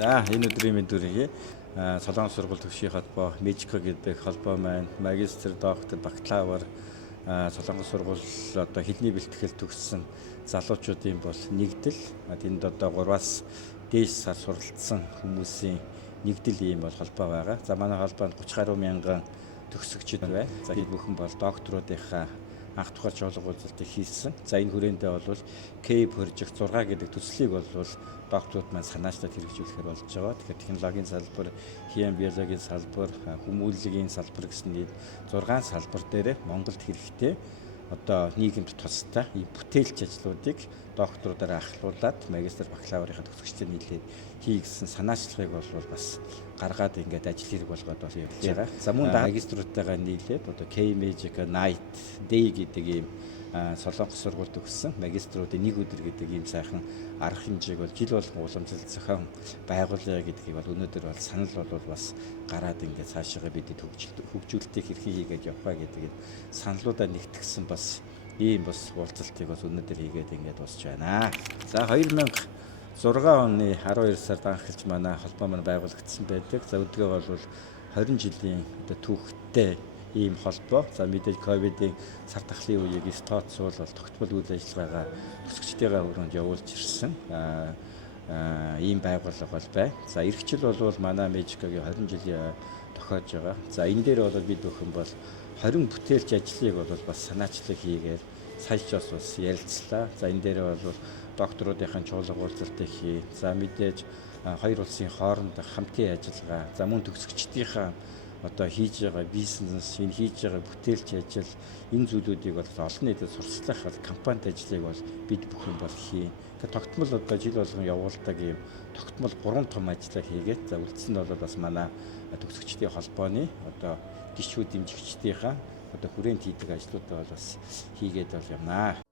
За энэ өдрийн мэндүрийг Солонгос сургууль төвшийн холбоо Межико гэдэг холбоо маань магистр, доктор, бакалавр Солонгос сургууль одоо хэлний бэлтгэл төгссөн залуучуудын бол нэгдэл тэнд одоо 3-аас дээш сар суралцсан хүмүүсийн нэгдэл ийм бол холбоо байгаа. За манай холбоонд 30 гаруй мянган төгсөгчд байна. За хэд бүхэн бол докторуудынхаа анх тухай чуулга уулзалтыг хийсэн. За энэ хүрээндээ бол K project 6 гэдэг төслийг бол докторууд маань санаачлаад хэрэгжүүлэхээр болж байгаа. Тэгэхээр технологийн салбар, химийн биологийн салбар, хүмүүнлэгийн салбар гэсэн нийт 6 салбар дээр Монголд хэрэгтэй одоо нийгэмд тустай ийм бүтээлч ажлуудыг докторуудаараа ахлуулад магистр, бакалаврынхаа төгсөгчдөд нийлээд хий гэсэн санаачлагыг бол бас гаргаад ингээд ажил хэрэг болгоод бас явж байгаа. За мөн магиструудтайгаа нийлээд одоо K-Magic Night Day гэдэг ийм Солонгос сургууль төгссөн магиструудын нэг өдөр гэдэг ийм сайхан арга хэмжээг бол жил болгон уламжлалт зохион байгуулъя гэдгийг бол өнөөдөр бол санал бол бас гараад ингээд цаашаа бидэд хөгжүүлэлтийг хэрхэн хийгээд явахаа гэдэг саналуудаа нэгтгэсэн бас ийм бас уулзалтыг бас өнөөдөр хийгээд ингээд босч байна. За 2006 оны 12 сард анхэлж манай холбоо маань байгуулагдсан байдаг. За өдгөө бол 20 жилийн одоо түүхтэй ийм холбоо. За мэдээж ковидын сар тахлын үеийг тооцвол бол тогтмол үйл ажиллагаагаа төгсөгчдийнхээ өрөөнд явуулж ирсэн ийм байгууллага бол байна. За эх жил бол манай Межикогийн 20 жилийн тохиож байгаа. За энэ дээр бол бид бүхэн бол 20 бүтээлч ажлыг бол бас санаачлаг хийгээд саяч бас ярилцлаа. За энэ дээр бол докторуудынхаа чуулга уулзалтыг хий. За мэдээж хоёр улсын хоорондох хамтын ажиллагаа. За мөн төгсөгчдийнхаа одоо хийж байгаа бизнес, энэ хийж байгаа бүтээлч ажил энэ зүйлүүдийг бол олон нийтэд сурчлах компанид ажлыг бол бид бүхэн бол хийн. Тэгэхээр тогтмол одоо жил болгон явуулдаг ийм тогтмол 3 том ажлаа хийгээд за үлдсэн нь бол бас манай төгсөгчдийн холбооны одоо гишүүд дэмжигчдийнхаа одоо хүрээнд хийдэг ажлуудаа бол бас хийгээд бол явнаа.